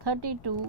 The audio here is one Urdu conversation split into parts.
32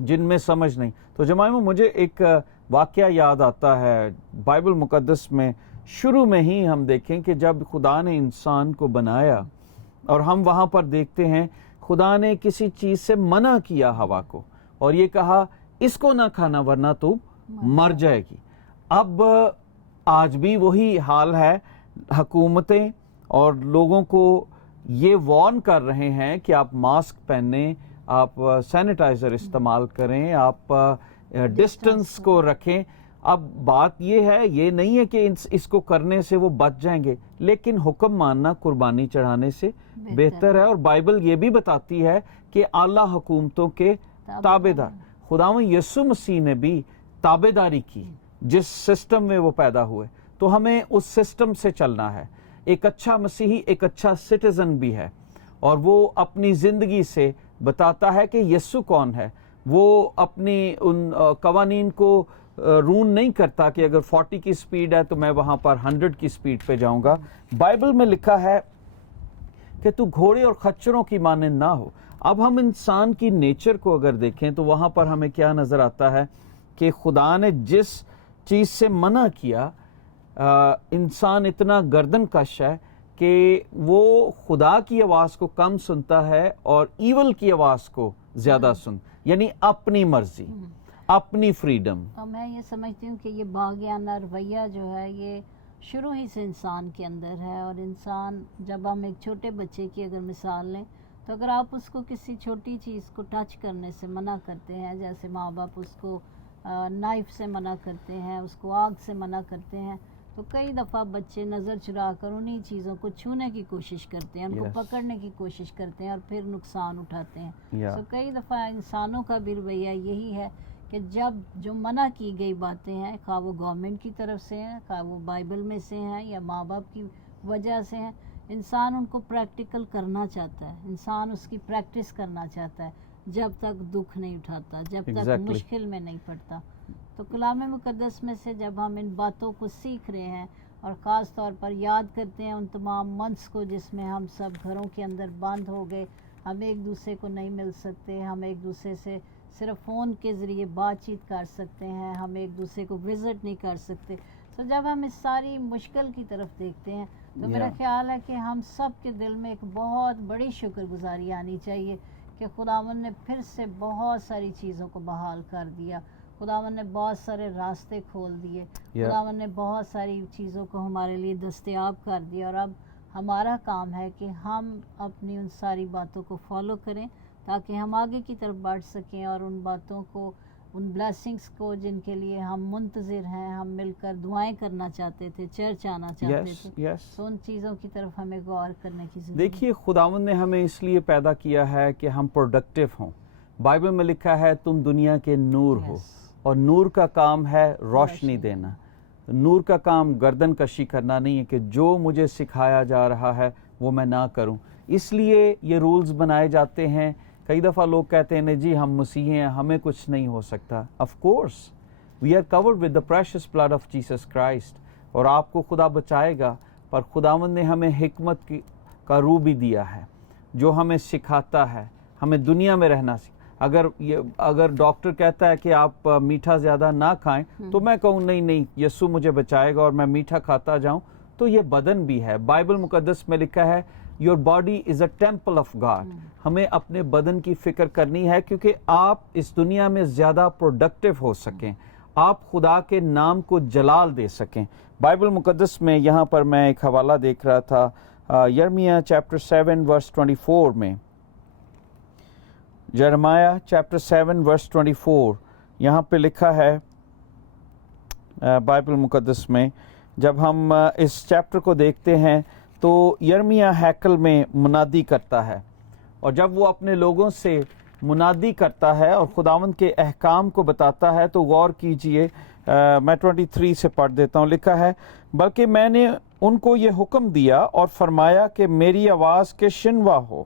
جن میں سمجھ نہیں. تو جماعت میں مجھے ایک واقعہ یاد آتا ہے بائبل مقدس میں. شروع میں ہی ہم دیکھیں کہ جب خدا نے انسان کو بنایا اور ہم وہاں پر دیکھتے ہیں خدا نے کسی چیز سے منع کیا ہوا کو اور یہ کہا اس کو نہ کھانا ورنہ تو مر جائے گی. اب آج بھی وہی حال ہے. حکومتیں اور لوگوں کو یہ وارن کر رہے ہیں کہ آپ ماسک پہنیں, آپ سینیٹائزر استعمال کریں, آپ ڈسٹنس کو رکھیں. اب بات یہ ہے, یہ نہیں ہے کہ اس کو کرنے سے وہ بچ جائیں گے, لیکن حکم ماننا قربانی چڑھانے سے بہتر ہے. اور بائبل یہ بھی بتاتی ہے کہ اعلیٰ حکومتوں کے تابع دار. خداوند یسوع مسیح نے بھی تابع داری کی جس سسٹم میں وہ پیدا ہوئے, تو ہمیں اس سسٹم سے چلنا ہے. ایک اچھا مسیحی ایک اچھا سٹیزن بھی ہے اور وہ اپنی زندگی سے بتاتا ہے کہ یسوع کون ہے. وہ اپنی ان قوانین کو رون نہیں کرتا کہ اگر 40 کی سپیڈ ہے تو میں وہاں پر 100 کی سپیڈ پہ جاؤں گا. بائبل میں لکھا ہے کہ تو گھوڑے اور خچروں کی مانند نہ ہو. اب ہم انسان کی نیچر کو اگر دیکھیں تو وہاں پر ہمیں کیا نظر آتا ہے کہ خدا نے جس چیز سے منع کیا, انسان اتنا گردن کش ہے کہ وہ خدا کی آواز کو کم سنتا ہے اور ایول کی آواز کو زیادہ یعنی اپنی مرضی, اپنی فریڈم. اور میں یہ سمجھتی ہوں کہ یہ باغیانہ رویہ جو ہے یہ شروع ہی سے انسان کے اندر ہے. اور انسان, جب ہم ایک چھوٹے بچے کی اگر مثال لیں تو اگر آپ اس کو کسی چھوٹی چیز کو ٹچ کرنے سے منع کرتے ہیں, جیسے ماں باپ اس کو نائف سے منع کرتے ہیں, اس کو آگ سے منع کرتے ہیں, تو کئی دفعہ بچے نظر چرا کر انہی چیزوں کو چھونے کی کوشش کرتے ہیں, ان کو پکڑنے کی کوشش کرتے ہیں اور پھر نقصان اٹھاتے ہیں. تو کئی دفعہ انسانوں کا بھی رویہ یہی ہے کہ جب جو منع کی گئی باتیں ہیں, خواہ وہ گورنمنٹ کی طرف سے ہیں, خواہ وہ بائبل میں سے ہیں یا ماں باپ کی وجہ سے ہیں, انسان ان کو پریکٹیکل کرنا چاہتا ہے, انسان اس کی پریکٹس کرنا چاہتا ہے جب تک دکھ نہیں اٹھاتا, جب تک مشکل میں نہیں پڑتا. تو کلام مقدس میں سے جب ہم ان باتوں کو سیکھ رہے ہیں اور خاص طور پر یاد کرتے ہیں ان تمام منتھس کو جس میں ہم سب گھروں کے اندر بند ہو گئے, ہم ایک دوسرے کو نہیں مل سکتے, ہم ایک دوسرے سے صرف فون کے ذریعے بات چیت کر سکتے ہیں, ہم ایک دوسرے کو وزٹ نہیں کر سکتے. تو جب ہم اس ساری مشکل کی طرف دیکھتے ہیں تو میرا خیال ہے کہ ہم سب کے دل میں ایک بہت بڑی شکر گزاری آنی چاہیے کہ خداوند نے پھر سے بہت ساری چیزوں کو بحال کر دیا, خداوند نے بہت سارے راستے کھول دیے, خداوند نے بہت ساری چیزوں کو ہمارے لیے دستیاب کر دیا. اور اب ہمارا کام ہے کہ ہم اپنی ان ساری باتوں کو فالو کریں تاکہ ہم آگے کی طرف بڑھ سکیں اور ان باتوں کو, ان بلیسنگز کو جن کے لیے ہم منتظر ہیں, ہم مل کر دعائیں کرنا چاہتے تھے, چرچ آنا چاہتے تھے, تو ان چیزوں کی طرف ہمیں غور کرنے کی ضرورت ہے. دیکھیے خداوند نے ہمیں اس لیے پیدا کیا ہے کہ ہم پروڈکٹیو ہوں. بائبل میں لکھا ہے تم دنیا کے نور ہو, اور نور کا کام ہے روشنی دینا. نور کا کام گردن کشی کرنا نہیں ہے کہ جو مجھے سکھایا جا رہا ہے وہ میں نہ کروں. اس لیے یہ رولز بنائے جاتے ہیں. کئی دفعہ لوگ کہتے ہیں جی ہم مسیحی ہیں, ہمیں کچھ نہیں ہو سکتا. Of course we are covered with the precious blood of Jesus Christ, اور آپ کو خدا بچائے گا. پر خداوند نے ہمیں حکمت کا روح بھی دیا ہے جو ہمیں سکھاتا ہے ہمیں دنیا میں رہنا. اگر ڈاکٹر کہتا ہے کہ آپ میٹھا زیادہ نہ کھائیں تو میں کہوں نہیں یسوع مجھے بچائے گا اور میں میٹھا کھاتا جاؤں, تو یہ بدن بھی ہے. بائبل مقدس میں لکھا ہے your body is a temple of God. ہمیں اپنے بدن کی فکر کرنی ہے کیونکہ آپ اس دنیا میں زیادہ پروڈکٹیو ہو سکیں, آپ خدا کے نام کو جلال دے سکیں. بائبل مقدس میں یہاں پر میں ایک حوالہ دیکھ رہا تھا, یرمیہ چیپٹر 7 ورس 24 میں, یرمیہ چیپٹر 7 ورس 24, یہاں پہ لکھا ہے بائبل مقدس میں. جب ہم اس چیپٹر کو دیکھتے ہیں تو یرمیہ ہیکل میں منادی کرتا ہے, اور جب وہ اپنے لوگوں سے منادی کرتا ہے اور خداوند کے احکام کو بتاتا ہے تو غور کیجئے, میں 23 سے پڑھ دیتا ہوں. لکھا ہے بلکہ میں نے ان کو یہ حکم دیا اور فرمایا کہ میری آواز کے شنوا ہو,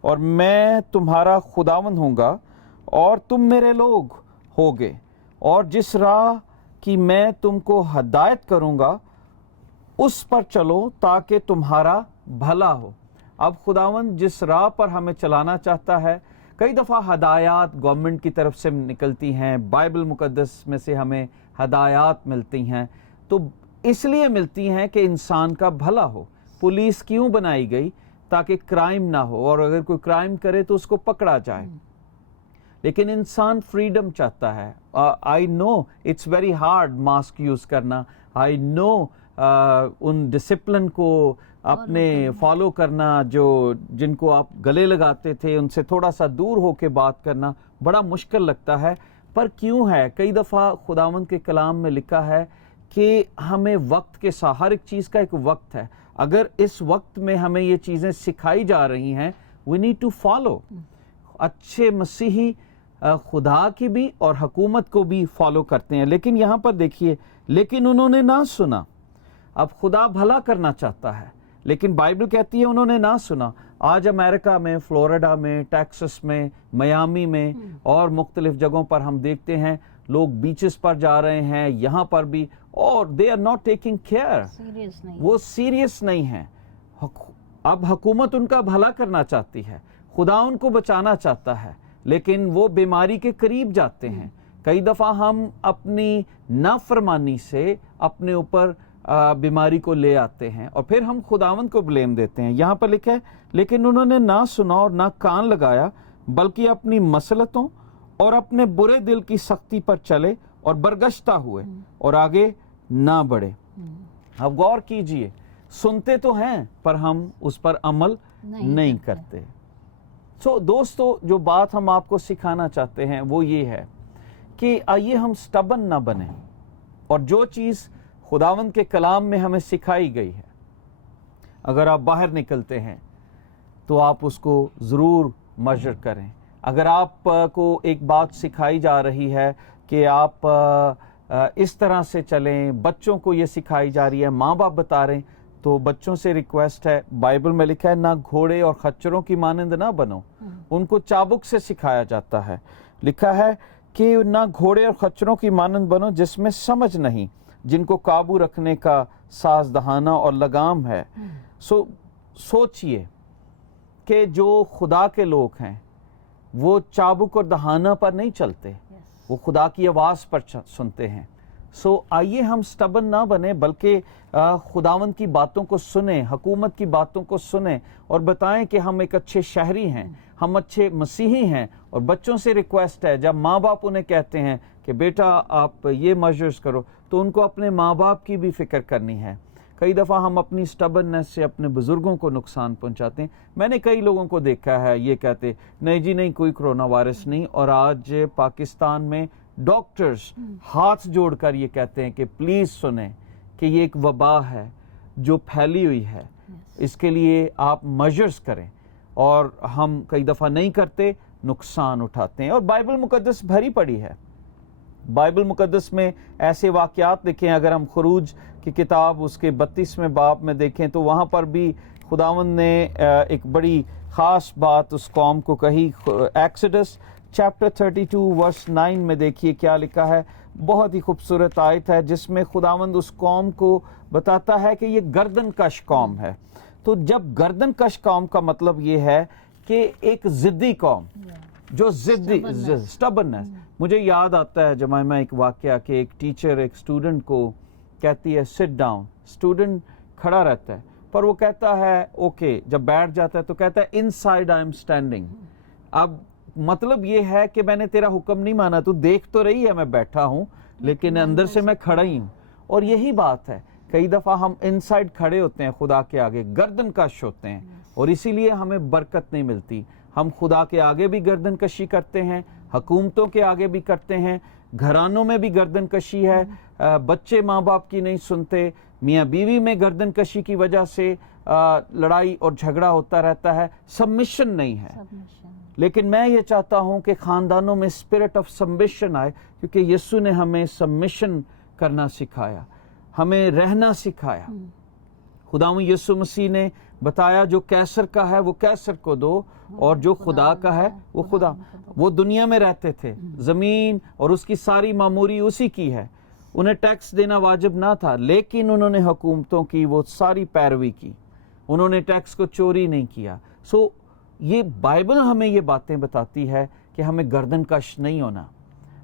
اور میں تمہارا خداوند ہوں گا اور تم میرے لوگ ہوگے, اور جس راہ کی میں تم کو ہدایت کروں گا اس پر چلو تاکہ تمہارا بھلا ہو. اب خداوند جس راہ پر ہمیں چلانا چاہتا ہے, کئی دفعہ ہدایات گورنمنٹ کی طرف سے نکلتی ہیں، بائبل مقدس میں سے ہمیں ہدایات ملتی ہیں، تو اس لیے ملتی ہیں کہ انسان کا بھلا ہو۔ پولیس کیوں بنائی گئی؟ تاکہ کرائم نہ ہو، اور اگر کوئی کرائم کرے تو اس کو پکڑا جائے۔ لیکن انسان فریڈم چاہتا ہے۔ I know it's very hard mask use کرنا، آئی نو ان ڈسپلن کو اپنے فالو کرنا، جن کو آپ گلے لگاتے تھے ان سے تھوڑا سا دور ہو کے بات کرنا بڑا مشکل لگتا ہے، پر کیوں ہے؟ کئی دفعہ خداوند کے کلام میں لکھا ہے کہ ہمیں وقت کے ساتھ، ہر ایک چیز کا ایک وقت ہے، اگر اس وقت میں ہمیں یہ چیزیں سکھائی جا رہی ہیں we need to follow۔ اچھے مسیحی خدا کی بھی اور حکومت کو بھی فالو کرتے ہیں، لیکن یہاں پر دیکھیے، لیکن انہوں نے نہ سنا۔ اب خدا بھلا کرنا چاہتا ہے، لیکن بائبل کہتی ہے انہوں نے نہ سنا۔ آج امریکہ میں، فلوریڈا میں، ٹیکسس میں، میامی میں اور مختلف جگہوں پر ہم دیکھتے ہیں لوگ بیچز پر جا رہے ہیں، یہاں پر بھی، اور they are not taking care، وہ سیریس نہیں ہیں۔ اب حکومت ان کا بھلا کرنا چاہتی ہے، خدا ان کو بچانا چاہتا ہے، لیکن وہ بیماری کے قریب جاتے ہیں۔ کئی دفعہ ہم اپنی نافرمانی سے اپنے اوپر بیماری کو لے آتے ہیں اور پھر ہم خداوند کو بلیم دیتے ہیں۔ یہاں پر لکھا ہے لیکن انہوں نے نہ سنا اور نہ کان لگایا، بلکہ اپنی مسلطوں اور اپنے برے دل کی سختی پر چلے اور برگشتہ ہوئے اور آگے نہ بڑھے۔ اب غور کیجئے، سنتے تو ہیں پر ہم اس پر عمل نہیں کرتے۔ دوستو، جو بات ہم آپ کو سکھانا چاہتے ہیں وہ یہ ہے کہ آئیے ہم سٹبن نہ بنیں، اور جو چیز خداوند کے کلام میں ہمیں سکھائی گئی ہے، اگر آپ باہر نکلتے ہیں تو آپ اس کو ضرور میجر کریں۔ اگر آپ کو ایک بات سکھائی جا رہی ہے کہ آپ اس طرح سے چلیں، بچوں کو یہ سکھائی جا رہی ہے، ماں باپ بتا رہے ہیں، تو بچوں سے ریکویسٹ ہے، بائبل میں لکھا ہے نہ گھوڑے اور خچروں کی مانند نہ بنو، ان کو چابک سے سکھایا جاتا ہے۔ لکھا ہے کہ نہ گھوڑے اور خچروں کی مانند بنو جس میں سمجھ نہیں، جن کو قابو رکھنے کا ساز دہانہ اور لگام ہے۔ سوچئے کہ جو خدا کے لوگ ہیں وہ چابک اور دہانہ پر نہیں چلتے، وہ خدا کی آواز پر سنتے ہیں۔ آئیے ہم سٹبن نہ بنیں، بلکہ خداوند کی باتوں کو سنیں، حکومت کی باتوں کو سنیں، اور بتائیں کہ ہم ایک اچھے شہری ہیں، ہم اچھے مسیحی ہیں۔ اور بچوں سے ریکویسٹ ہے، جب ماں باپ انہیں کہتے ہیں کہ بیٹا آپ یہ میجرز کرو، تو ان کو اپنے ماں باپ کی بھی فکر کرنی ہے۔ کئی دفعہ ہم اپنی سٹبننس سے اپنے بزرگوں کو نقصان پہنچاتے ہیں۔ میں نے کئی لوگوں کو دیکھا ہے یہ کہتے نہیں جی نہیں، کوئی کرونا وائرس نہیں، اور آج پاکستان میں ڈاکٹرز ہاتھ جوڑ کر یہ کہتے ہیں کہ پلیز سنیں کہ یہ ایک وبا ہے جو پھیلی ہوئی ہے، اس کے لیے آپ میجرز کریں، اور ہم کئی دفعہ نہیں کرتے، نقصان اٹھاتے ہیں۔ اور بائبل مقدس بھری پڑی ہے، بائبل مقدس میں ایسے واقعات لکھے ہیں۔ اگر ہم خروج کی کتاب اس کے 32ویں باب میں دیکھیں تو وہاں پر بھی خداوند نے ایک بڑی خاص بات اس قوم کو کہی۔ ایکسڈس چیپٹر 32 ورس 9 میں دیکھیے کیا لکھا ہے، بہت ہی خوبصورت آیت ہے جس میں خداوند اس قوم کو بتاتا ہے کہ یہ گردن کش قوم ہے۔ تو جب گردن کش قوم کا مطلب یہ ہے کہ ایک ضدی قوم جو ضدی سٹبنس۔ مجھے یاد آتا ہے جمائمہ ایک واقعہ کہ ایک ٹیچر ایک اسٹوڈنٹ کو کہتی ہے سٹ ڈاؤن، اسٹوڈنٹ کھڑا رہتا ہے پر وہ کہتا ہے اوکے، جب بیٹھ جاتا ہے تو کہتا ہے انسائڈ آئی ایم اسٹینڈنگ۔ اب مطلب یہ ہے کہ میں نے تیرا حکم نہیں مانا، تو دیکھ تو رہی ہے میں بیٹھا ہوں لیکن اندر سے میں کھڑا ہی ہوں۔ اور یہی بات ہے، کئی دفعہ ہم انسائڈ کھڑے ہوتے ہیں خدا کے آگے، گردن کش ہوتے ہیں، اور اسی لیے ہمیں برکت نہیں ملتی۔ ہم خدا کے آگے بھی گردن کشی کرتے ہیں، حکومتوں کے آگے بھی کرتے ہیں، گھرانوں میں بھی گردن کشی ہے، بچے ماں باپ کی نہیں سنتے، میاں بیوی میں گردن کشی کی وجہ سے لڑائی اور جھگڑا ہوتا رہتا ہے، سبمیشن نہیں ہے۔ لیکن میں یہ چاہتا ہوں کہ خاندانوں میں اسپرٹ آف سبمیشن آئے، کیونکہ یسوع نے ہمیں سبمیشن کرنا سکھایا، ہمیں رہنا سکھایا۔ خداوند یسوع مسیح نے بتایا جو کیسر کا ہے وہ کیسر کو دو، اور جو خدا کا ہے وہ خدا۔ وہ دنیا میں رہتے تھے، زمین اور اس کی ساری معموری اسی کی ہے، انہیں ٹیکس دینا واجب نہ تھا، لیکن انہوں نے حکومتوں کی وہ ساری پیروی کی، انہوں نے ٹیکس کو چوری نہیں کیا۔ یہ بائبل ہمیں یہ باتیں بتاتی ہے کہ ہمیں گردن کش نہیں ہونا,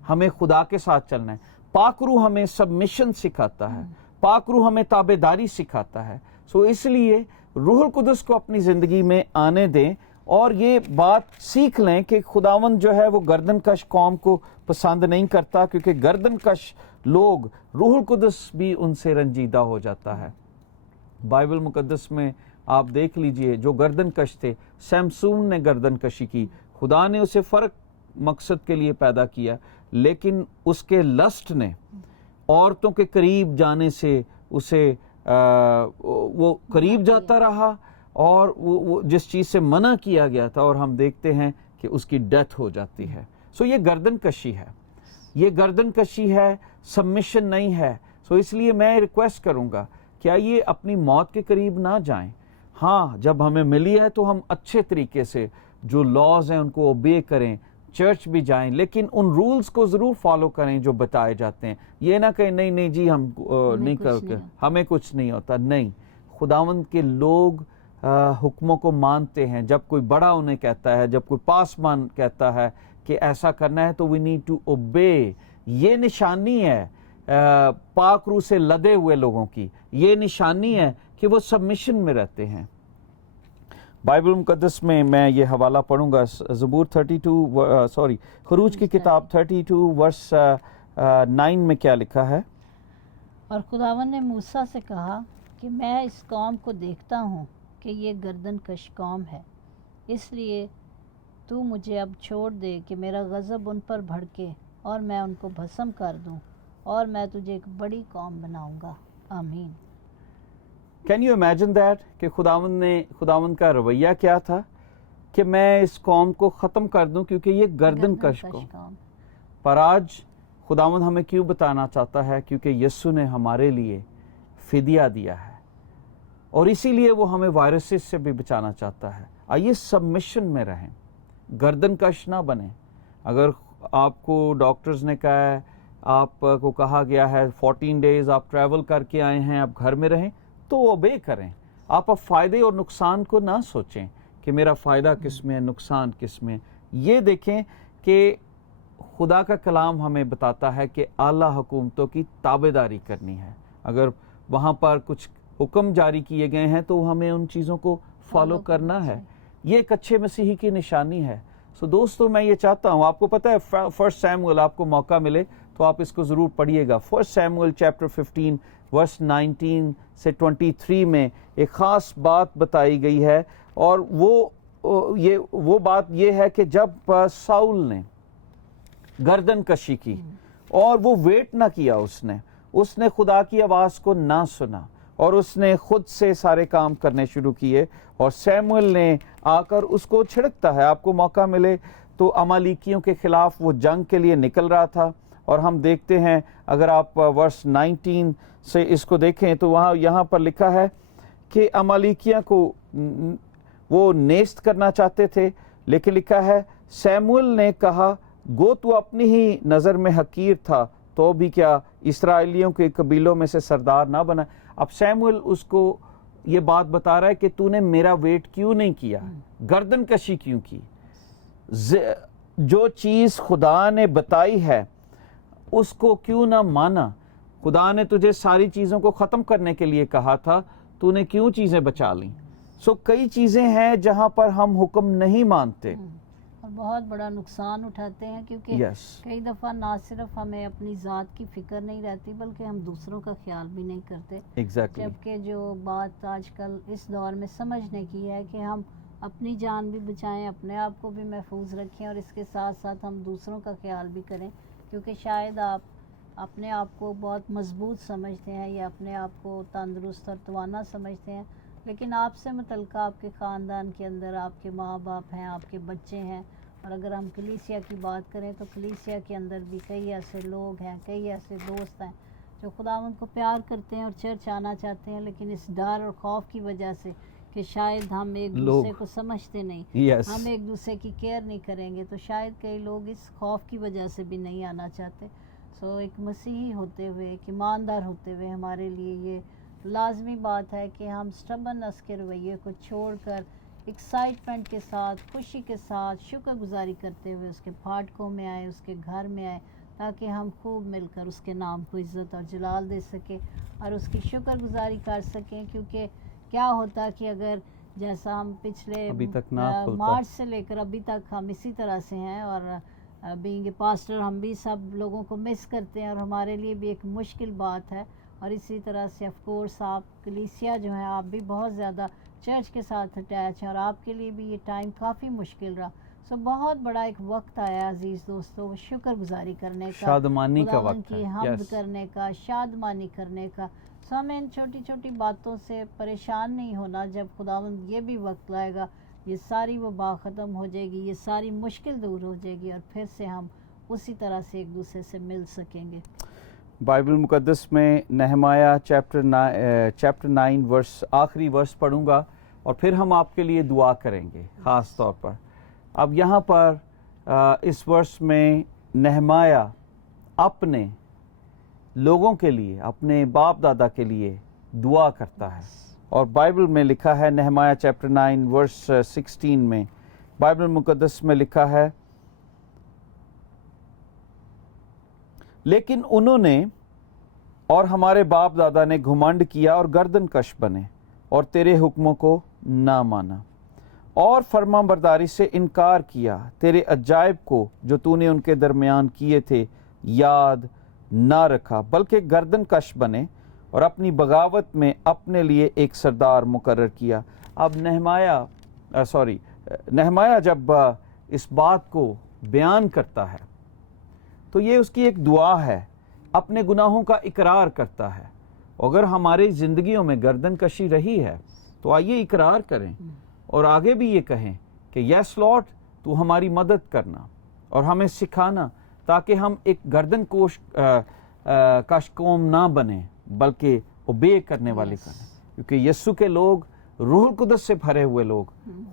ہمیں خدا کے ساتھ چلنا ہے. پاک روح ہمیں سبمیشن سکھاتا ہے, پاک روح ہمیں تابعداری سکھاتا ہے. سو اس لیے روح القدس کو اپنی زندگی میں آنے دیں اور یہ بات سیکھ لیں کہ خداوند جو ہے وہ گردن کش قوم کو پسند نہیں کرتا, کیونکہ گردن کش لوگ روح القدس بھی ان سے رنجیدہ ہو جاتا ہے. بائبل مقدس میں آپ دیکھ لیجئے جو گردن کش تھے, سمسون نے گردن کشی کی, خدا نے اسے فرق مقصد کے لیے پیدا کیا, لیکن اس کے لسٹ نے عورتوں کے قریب جانے سے اسے وہ قریب جاتا رہا, اور وہ جس چیز سے منع کیا گیا تھا, اور ہم دیکھتے ہیں کہ اس کی ڈیتھ ہو جاتی ہے. سو یہ گردن کشی ہے, یہ گردن کشی ہے, سبمیشن نہیں ہے. سو اس لیے میں ریکویسٹ کروں گا کیا یہ اپنی موت کے قریب نہ جائیں. ہاں جب ہمیں ملی ہے تو ہم اچھے طریقے سے جو لاز ہیں ان کو اوبے کریں, چرچ بھی جائیں, لیکن ان رولز کو ضرور فالو کریں جو بتائے جاتے ہیں. یہ نہ کہیں نہیں نہیں جی ہم نہیں کرتے, ہمیں کچھ نہیں ہوتا. نہیں, خداوند کے لوگ حکموں کو مانتے ہیں. جب کوئی بڑا انہیں کہتا ہے, جب کوئی پاسمان کہتا ہے کہ ایسا کرنا ہے, تو وی نیڈ ٹو اوبے. یہ نشانی ہے پاک روح سے لدے ہوئے لوگوں کی, یہ نشانی ہے کہ وہ سبمیشن میں رہتے ہیں. بائبل مقدس میں یہ حوالہ پڑھوں گا, زبور 32 خروج کی کتاب 32 ورس 9 میں کیا لکھا ہے. اور خداوند نے موسیٰ سے کہا کہ میں اس قوم کو دیکھتا ہوں کہ یہ گردن کش قوم ہے, اس لیے تو مجھے اب چھوڑ دے کہ میرا غضب ان پر بھڑکے اور میں ان کو بھسم کر دوں, اور میں تجھے ایک بڑی قوم بناؤں گا. آمین. کین یو امیجن دیٹ کہ خداوند کا رویہ کیا تھا کہ میں اس قوم کو ختم کر دوں کیونکہ یہ گردن کش قوم. پر آج خداوند ہمیں کیوں بتانا چاہتا ہے, کیونکہ یسوع نے ہمارے لیے فدیہ دیا ہے, اور اسی لیے وہ ہمیں وائرسز سے بھی بچانا چاہتا ہے. آئیے سبمیشن میں رہیں, گردن کش نہ بنیں. اگر آپ کو ڈاکٹرز نے کہا ہے, آپ کو کہا گیا ہے 14 ڈیز آپ ٹریول کر کے آئے ہیں, آپ گھر میں رہیں, تو اوبے کریں. آپ اب فائدے اور نقصان کو نہ سوچیں کہ میرا فائدہ کس میں, نقصان کس میں. یہ دیکھیں کہ خدا کا کلام ہمیں بتاتا ہے کہ اعلیٰ حکومتوں کی تابعداری کرنی ہے. اگر وہاں پر کچھ حکم جاری کیے گئے ہیں تو ہمیں ان چیزوں کو فالو کرنا ہے. یہ ایک اچھے مسیحی کی نشانی ہے. سو دوستو, میں یہ چاہتا ہوں, آپ کو پتہ ہے 1 سیموئل, آپ کو موقع ملے تو آپ اس کو ضرور پڑھیے گا. 1 سیموئل چیپٹر 15 ورس 19 سے 23 میں ایک خاص بات بتائی گئی ہے, اور وہ بات یہ ہے کہ جب ساؤل نے گردن کشی کی اور وہ ویٹ نہ کیا, اس نے خدا کی آواز کو نہ سنا, اور اس نے خود سے سارے کام کرنے شروع کیے, اور سیموئل نے آ کر اس کو چھڑکتا ہے. آپ کو موقع ملے تو امالیکیوں کے خلاف وہ جنگ کے لیے نکل رہا تھا, اور ہم دیکھتے ہیں اگر آپ ورس 19 سے اس کو دیکھیں تو یہاں پر لکھا ہے کہ امالیکیوں کو وہ نیست کرنا چاہتے تھے, لیکن لکھا ہے سیموئل نے کہا گو تو اپنی ہی نظر میں حقیر تھا تو بھی کیا اسرائیلیوں کے قبیلوں میں سے سردار نہ بنا. اب سیموئل اس کو یہ بات بتا رہا ہے کہ تو نے میرا ویٹ کیوں نہیں کیا, گردن کشی کیوں کی. جو چیز خدا نے بتائی ہے اس کو کیوں نہ مانا. خدا نے تجھے ساری چیزوں کو ختم کرنے کے لیے کہا تھا, تو نے کیوں چیزیں بچا لیں. کئی چیزیں ہیں جہاں پر ہم حکم نہیں مانتے اور بہت بڑا نقصان اٹھاتے ہیں, کیونکہ کئی دفعہ نہ صرف ہمیں اپنی ذات کی فکر نہیں رہتی بلکہ ہم دوسروں کا خیال بھی نہیں کرتے. جبکہ جو بات آج کل اس دور میں سمجھنے کی ہے کہ ہم اپنی جان بھی بچائیں, اپنے آپ کو بھی محفوظ رکھیں, اور اس کے ساتھ ساتھ ہم دوسروں کا خیال بھی کریں. کیونکہ شاید آپ اپنے آپ کو بہت مضبوط سمجھتے ہیں یا اپنے آپ کو تندرست اور توانا سمجھتے ہیں, لیکن آپ سے متعلقہ آپ کے خاندان کے اندر آپ کے ماں باپ ہیں, آپ کے بچے ہیں. اور اگر ہم کلیسیا کی بات کریں تو کلیسیا کے اندر بھی کئی ایسے لوگ ہیں, کئی ایسے دوست ہیں جو خداوند کو پیار کرتے ہیں اور چرچ آنا چاہتے ہیں, لیکن اس ڈر اور خوف کی وجہ سے کہ شاید ہم ایک دوسرے کو سمجھتے نہیں, ہم ایک دوسرے کی کیئر نہیں کریں گے, تو شاید کئی لوگ اس خوف کی وجہ سے بھی نہیں آنا چاہتے. ایک مسیحی ہوتے ہوئے, ایک ایماندار ہوتے ہوئے ہمارے لیے یہ لازمی بات ہے کہ ہم سٹبنس کے رویے کو چھوڑ کر ایکسائٹمنٹ کے ساتھ، خوشی کے ساتھ، شکر گزاری کرتے ہوئے اس کے پھاٹکوں میں آئے، اس کے گھر میں آئے، تاکہ ہم خوب مل کر اس کے نام کو عزت اور جلال دے سکیں اور اس کی شکر گزاری کر سکیں. کیونکہ کیا ہوتا کہ اگر جیسا ہم پچھلے ابھی تک نہ کھلتا. مارچ سے لے کر ابھی تک ہم اسی طرح سے ہیں، اور بینگ اے پاسٹر ہم بھی سب لوگوں کو مس کرتے ہیں اور ہمارے لیے بھی ایک مشکل بات ہے. اور اسی طرح سے آف کورس آپ کلیسیا جو ہے آپ بھی بہت زیادہ چرچ کے ساتھ اٹیچ ہیں اور آپ کے لیے بھی یہ ٹائم کافی مشکل رہا. سو بہت بڑا ایک وقت آیا عزیز دوستو شکر گزاری کرنے کا، شادمانی کا خداوند وقت ہے. کی حمد Yes. کرنے کا، شادمانی کرنے کا. سو ہمیں ان چھوٹی چھوٹی باتوں سے پریشان نہیں ہونا. جب خداوند یہ بھی وقت لائے گا یہ ساری وبا ختم ہو جائے گی، یہ ساری مشکل دور ہو جائے گی اور پھر سے ہم اسی طرح سے ایک دوسرے سے مل سکیں گے. بائبل مقدس میں نہمایہ چیپٹر 9 ورس آخری ورس پڑھوں گا اور پھر ہم آپ کے لیے دعا کریں گے خاص طور پر. اب یہاں پر اس ورس میں نہمایہ اپنے لوگوں کے لیے، اپنے باپ دادا کے لیے دعا کرتا ہے. اور بائبل میں لکھا ہے نہمایہ چیپٹر 9 ورس 16 میں، بائبل مقدس میں لکھا ہے، لیکن انہوں نے اور ہمارے باپ دادا نے گھمنڈ کیا اور گردن کش بنے اور تیرے حکموں کو نہ مانا اور فرما برداری سے انکار کیا. تیرے عجائب کو جو تو نے ان کے درمیان کیے تھے یاد نہ رکھا، بلکہ گردن کش بنے اور اپنی بغاوت میں اپنے لیے ایک سردار مقرر کیا. اب نہمایہ جب اس بات کو بیان کرتا ہے تو یہ اس کی ایک دعا ہے، اپنے گناہوں کا اقرار کرتا ہے. اگر ہماری زندگیوں میں گردن کشی رہی ہے تو آئیے اقرار کریں اور آگے بھی یہ کہیں کہ یس لارڈ تو ہماری مدد کرنا اور ہمیں سکھانا تاکہ ہم ایک گردن کش قوم نہ بنیں بلکہ اوبے کرنے والے کریں. کیونکہ یسوع کے لوگ روح القدس سے بھرے ہوئے لوگ،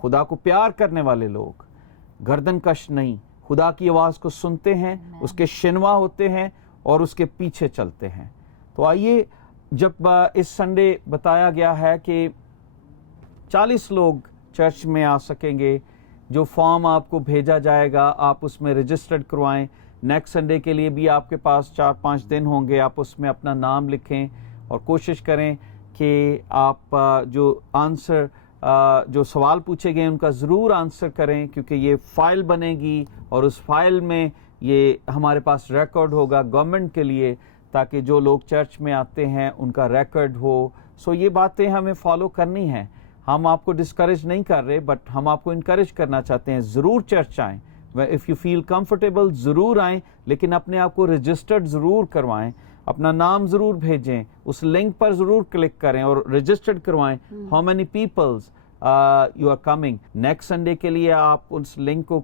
خدا کو پیار کرنے والے لوگ گردن کش نہیں، خدا کی آواز کو سنتے ہیں، اس کے شنوا ہوتے ہیں اور اس کے پیچھے چلتے ہیں. تو آئیے، جب اس سنڈے بتایا گیا ہے کہ 40 لوگ چرچ میں آ سکیں گے، جو فارم آپ کو بھیجا جائے گا آپ اس میں رجسٹرڈ کروائیں. نیکسٹ سنڈے کے لیے بھی آپ کے پاس 4-5 دن ہوں گے، آپ اس میں اپنا نام لکھیں اور کوشش کریں کہ آپ جو سوال پوچھے گئے ان کا ضرور آنسر کریں، کیونکہ یہ فائل بنے گی اور اس فائل میں یہ ہمارے پاس ریکارڈ ہوگا گورنمنٹ کے لیے، تاکہ جو لوگ چرچ میں آتے ہیں ان کا ریکارڈ ہو. سو یہ باتیں ہمیں فالو کرنی ہیں. ہم آپ کو ڈسکریج نہیں کر رہے، بٹ ہم آپ کو انکریج کرنا چاہتے ہیں. ضرور چرچ آئیں، اف یو فیل کمفرٹیبل ضرور آئیں، لیکن اپنے آپ کو رجسٹرڈ ضرور کروائیں، اپنا نام ضرور بھیجیں، اس لنک پر ضرور کلک کریں اور رجسٹرڈ کروائیں. How many peoples you are coming. Next Sunday کے لیے آپ اس لنک کو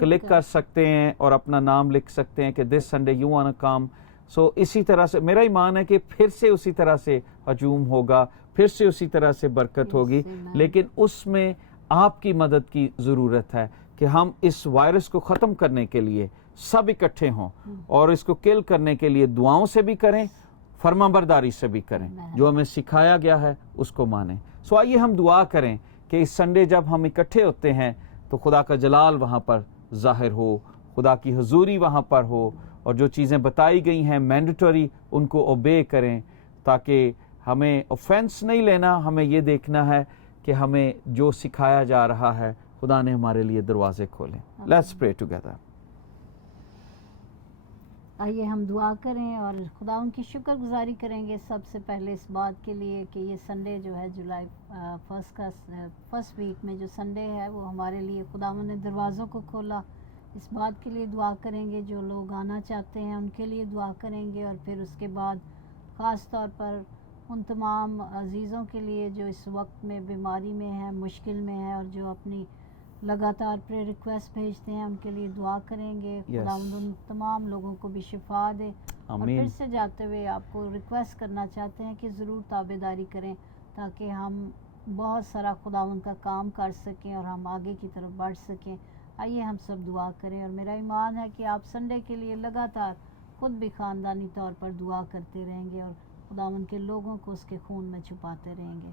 کلک کر سکتے ہیں اور اپنا نام لکھ سکتے ہیں کہ this Sunday you want to come. So اسی طرح سے میرا ایمان ہے کہ پھر سے اسی طرح سے ہجوم ہوگا، پھر سے اسی طرح سے برکت ہوگی، لیکن اس میں آپ کی مدد کی ضرورت ہے کہ ہم اس وائرس کو ختم کرنے کے لیے سب اکٹھے ہوں اور اس کو کل کرنے کے لیے دعاؤں سے بھی کریں، فرما برداری سے بھی کریں، جو ہمیں سکھایا گیا ہے اس کو مانیں. سو آئیے ہم دعا کریں کہ اس سنڈے جب ہم اکٹھے ہوتے ہیں تو خدا کا جلال وہاں پر ظاہر ہو، خدا کی حضوری وہاں پر ہو، اور جو چیزیں بتائی گئی ہیں مینڈیٹری ان کو اوبے کریں، تاکہ ہمیں اوفینس نہیں لینا، ہمیں یہ دیکھنا ہے کہ ہمیں جو سکھایا جا رہا ہے خدا نے ہمارے لیے دروازے کھولیں. لیٹس پرے ٹوگیدر. آئیے ہم دعا کریں اور خدا ان کی شکر گزاری کریں گے سب سے پہلے اس بات کے لیے کہ یہ سنڈے جو ہے جولائی فرسٹ ویک میں جو سنڈے ہے وہ ہمارے لیے خدا نے دروازوں کو کھولا. اس بات کے لیے دعا کریں گے، جو لوگ آنا چاہتے ہیں ان کے لیے دعا کریں گے، اور پھر اس کے بعد خاص طور پر ان تمام عزیزوں کے لیے جو اس وقت میں بیماری میں ہیں، مشکل میں ہیں، اور جو اپنی لگاتار پرے ریکویسٹ بھیجتے ہیں ان کے لیے دعا کریں گے. خداوند ان تمام لوگوں کو بھی شفا دے. اور پھر سے جاتے ہوئے آپ کو ریکویسٹ کرنا چاہتے ہیں کہ ضرور تابع داری کریں تاکہ ہم بہت سارا خداوند کا کام کر سکیں اور ہم آگے کی طرف بڑھ سکیں. آئیے ہم سب دعا کریں، اور میرا ایمان ہے کہ آپ سنڈے کے لیے لگاتار خود بھی خاندانی طور پر دعا کرتے رہیں گے اور خداوند کے لوگوں کو اس کے خون میں چھپاتے رہیں گے.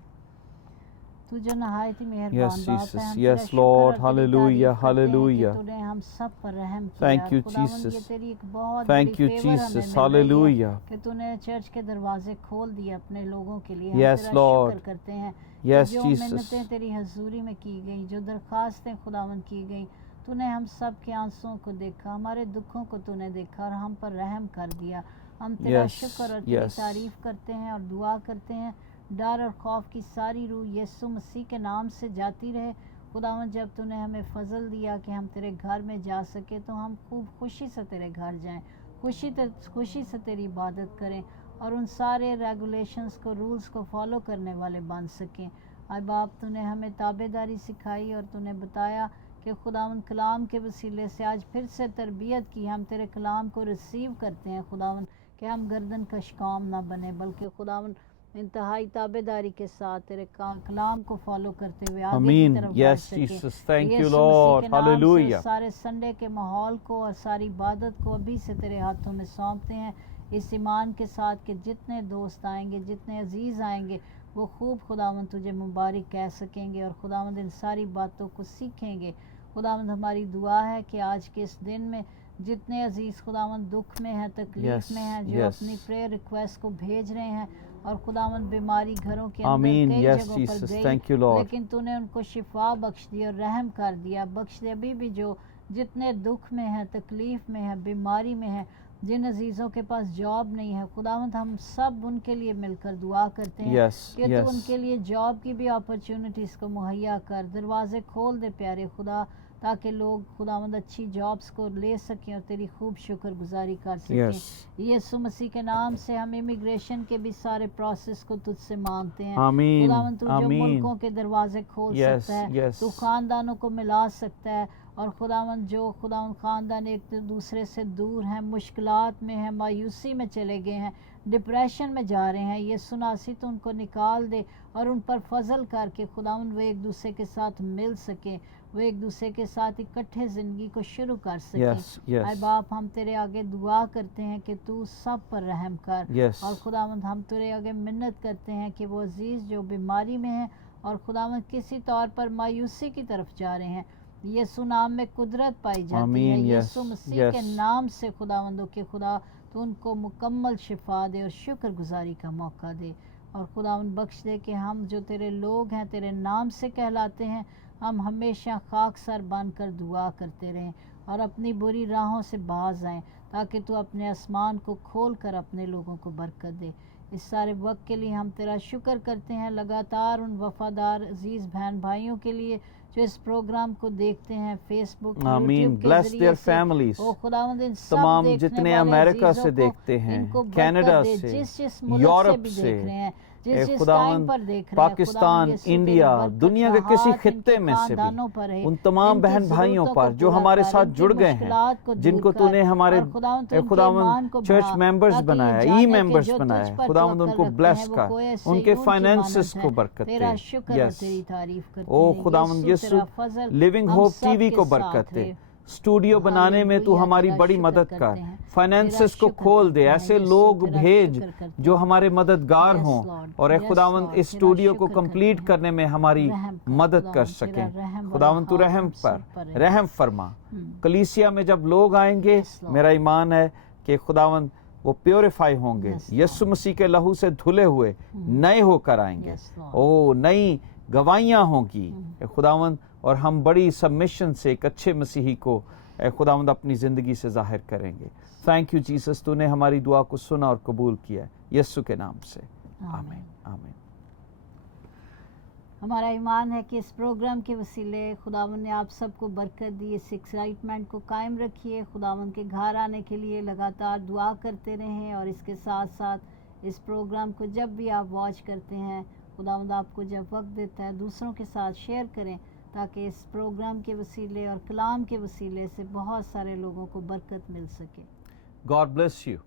تو جو نہایت ہی مہربان Yes, باپ Jesus. ہے، ہم Yes, تیرا شکر Lord. اور تیری Hallelujah. تعریف کرتے ہیں کہ Hallelujah. تو نے ہم سب پر رحم کیا. Thank you, خداوند Jesus. یہ تیری ایک بہت Thank بڑی you, فیور ہمیں Jesus. مل رہی ہے Hallelujah. کہ تو نے چرچ کے دروازے کھول دیے اپنے لوگوں کے لیے. ہم Yes, تیرا Lord. شکر کرتے ہیں کہ Yes, جو Jesus. منتیں تیری حضوری میں کی گئیں، جو درخواستیں خداوند کی گئیں، تو نے ہم سب کے آنسوؤں کو دیکھا، ہمارے دکھوں کو تو نے دیکھا اور ہم پر رحم کر دیا. ہم تیرا Yes, شکر اور تیری yes. تعریف کرتے ہیں اور دعا کرتے ہیں. ڈر اور خوف کی ساری روح یسوع مسیح کے نام سے جاتی رہے. خداوند جب تو نے ہمیں فضل دیا کہ ہم تیرے گھر میں جا سکے تو ہم خوب خوشی سے تیرے گھر جائیں، خوشی سے تیری عبادت کریں اور ان سارے ریگولیشنز کو، رولز کو فالو کرنے والے بن سکیں. اے باپ، تو نے ہمیں تابع داری سکھائی اور تو نے بتایا کہ خداوند کلام کے وسیلے سے آج پھر سے تربیت کی. ہم تیرے کلام کو ریسیو کرتے ہیں خداوند کہ ہم گردن کش قوم نہ بنے، بلکہ خداوند انتہائی تابع داری کے ساتھ تیرے کلام کو فالو کرتے ہوئے آگے کی Amen. طرف بڑھ Yes, سکیں. Jesus. Thank you, یسوع مسیح Lord. کے نام سے Hallelujah. سارے سنڈے کے ماحول کو اور ساری عبادت کو ابھی سے تیرے ہاتھوں میں سونپتے ہیں، اس ایمان کے ساتھ کہ جتنے دوست آئیں گے، جتنے عزیز آئیں گے، وہ خوب خداوند تجھے مبارک کہہ سکیں گے اور خداوند ان ساری باتوں کو سیکھیں گے. خداوند ہماری دعا ہے کہ آج کے اس دن میں جتنے عزیز خداوند دکھ میں ہیں، تکلیف Yes, میں ہیں، جو yes. اپنی پریئر ریکویسٹ کو بھیج رہے ہیں اور خداوند بیماری گھروں کے اندر Amen. کئی Yes, جگہوں پر Jesus. گئی، Thank you, Lord. لیکن تو نے ان کو شفا بخش دی اور رحم کر دیا. بخش دے ابھی بھی جو جتنے دکھ میں ہیں، تکلیف میں ہیں، بیماری میں ہیں، جن عزیزوں کے پاس جاب نہیں ہے، خداوند ہم سب ان کے لیے مل کر دعا کرتے ہیں Yes, کہ تو ان yes. کے لیے جاب کی بھی اپرچونٹیز کو مہیا کر، دروازے کھول دے پیارے خدا، تاکہ لوگ خداوند اچھی جابز کو لے سکیں اور تیری خوب شکر گزاری کر سکیں. Yes. یسوع مسیح کے نام سے ہم امیگریشن کے بھی سارے پروسیس کو تجھ سے مانگتے ہیں. Amen. خداوند تو جو Amen. ملکوں کے دروازے کھول Yes, سکتا ہے، yes. تو خاندانوں کو ملا سکتا ہے، اور خداوند جو خداوند خاندان ایک دوسرے سے دور ہیں، مشکلات میں ہیں، مایوسی میں چلے گئے ہیں، ڈپریشن میں جا رہے ہیں، یہ سناسی تو ان کو نکال دے اور ان پر فضل کر کے خداوند وہ ایک دوسرے کے ساتھ مل سکیں، وہ ایک دوسرے کے ساتھ اکٹھے زندگی کو شروع کر سکیں. Yes, yes. اے باپ، ہم تیرے آگے دعا کرتے ہیں کہ تو سب پر رحم کر. Yes. اور خداوند ہم تیرے آگے منت کرتے ہیں کہ وہ عزیز جو بیماری میں ہیں اور خداوند کسی طور پر مایوسی کی طرف جا رہے ہیں، یسوع نام میں قدرت پائی جاتی ہے. Amen. Yes, یسوع مسیح کے yes. نام سے خداوندوں کے خدا تو ان کو مکمل شفا دے اور شکر گزاری کا موقع دے. اور خداوند بخش دے کہ ہم جو تیرے لوگ ہیں، تیرے نام سے کہلاتے ہیں، ہم ہمیشہ خاک سر بن کر دعا کرتے رہیں اور اپنی بری راہوں سے باز آئیں، تاکہ تو اپنے آسمان کو کھول کر اپنے لوگوں کو برکت دے. اس سارے وقت کے لیے ہم تیرا شکر کرتے ہیں، لگاتار ان وفادار عزیز بہن بھائیوں کے لیے جو اس پروگرام کو دیکھتے ہیں فیس بک، Amen. یوٹیوب کے Bless ذریعے their سے. families. او خداوند ان سب تمام دیکھنے جتنے والے امریکہ عزیزوں سے کو دیکھتے ہیں، ان کو برکت کینیڈا دے، سے، جس ملک سے یورپ بھی سے، دیکھ رہے ہیں، اے جس ٹائم خداوند پر دیکھ رہے ہیں. پاکستان، خداوند یسوع انڈیا، تیری برکت دنیا کا کے کسی ہاتھ ان خطے کے میں سے بھی خاندانوں پر رہے، ان تمام ان کی بہن بھائیوں ضرورتوں پر کو جو پورا ہمارے کر، ساتھ ان کی جڑ گئے ہیں، مشکلات کو جن دور کو تو کر، نے ہمارے اور خداوند تو اے ان کے ایمان کو خداوند چرچ بڑھا، ممبرز تاکہ یہ بنایا، جانے ای کہ ممبرز جو بنایا، تجھ پر خداوند ان توکل کو رکھتے بلیس ہیں وہ کر، کوئی ان کے سیون کی فائنینسز مانند کو ہے. برکت دے. تیرا شکر اور یس تیری تعریف کرتے او ہیں. خداوند یسوع یسوع، تیرا فضل لیونگ ہم ہوپ سب ٹی وی کے کو ساتھ برکت دے. رہے. اسٹوڈیو بنانے میں تو ہاللویہ، ہماری تیرا بڑی شکر مدد کر، کرتے ہیں، فائنینسز تیرا کو شکر کھول دے، کرتے ہیں. ایسے یسوع لوگ تیرا بھیج شکر کرتے جو ہیں. ہمارے مددگار Yes, ہوں، Lord. اور اے Yes, خداوند Lord. اس تیرا اسٹوڈیو کو شکر کمپلیٹ کرتے ہیں. کرنے میں ہماری رحم کر مدد کر خداوند، سکیں. تیرا رحم خداوند تو والا رحم ہاتھ پر ہم سب رہے. رحم فرما. کلیسیا میں جب لوگ آئیں گے، Yes, Lord. میرا ایمان ہے کہ خداوند وہ پیوریفائی ہوں گے، Yes, Lord. یسوع مسیح کے لہو سے دھلے ہوئے نئے ہو کر آئیں گے. Yes, Lord. او نئی گواہیاں ہوں گی اے خداوند، اور ہم بڑی سبمیشن سے ایک اچھے مسیحی کو اے خداوند اپنی زندگی سے ظاہر کریں گے. تھینک یو جیسس، تو نے ہماری دعا کو سنا اور قبول کیا یسوع کے نام سے. آمین آمین. ہمارا ایمان ہے کہ اس پروگرام کے وسیلے خداوند نے آپ سب کو برکت دی. اس ایکسائٹمنٹ کو قائم رکھیے. خداوند کے گھر آنے کے لیے لگاتار دعا کرتے رہیں، اور اس کے ساتھ ساتھ اس پروگرام کو جب بھی آپ واچ کرتے ہیں، خداوند آپ کو جب وقت دیتا ہے دوسروں کے ساتھ شیئر کریں، تاکہ اس پروگرام کے وسیلے اور کلام کے وسیلے سے بہت سارے لوگوں کو برکت مل سکے. God bless you.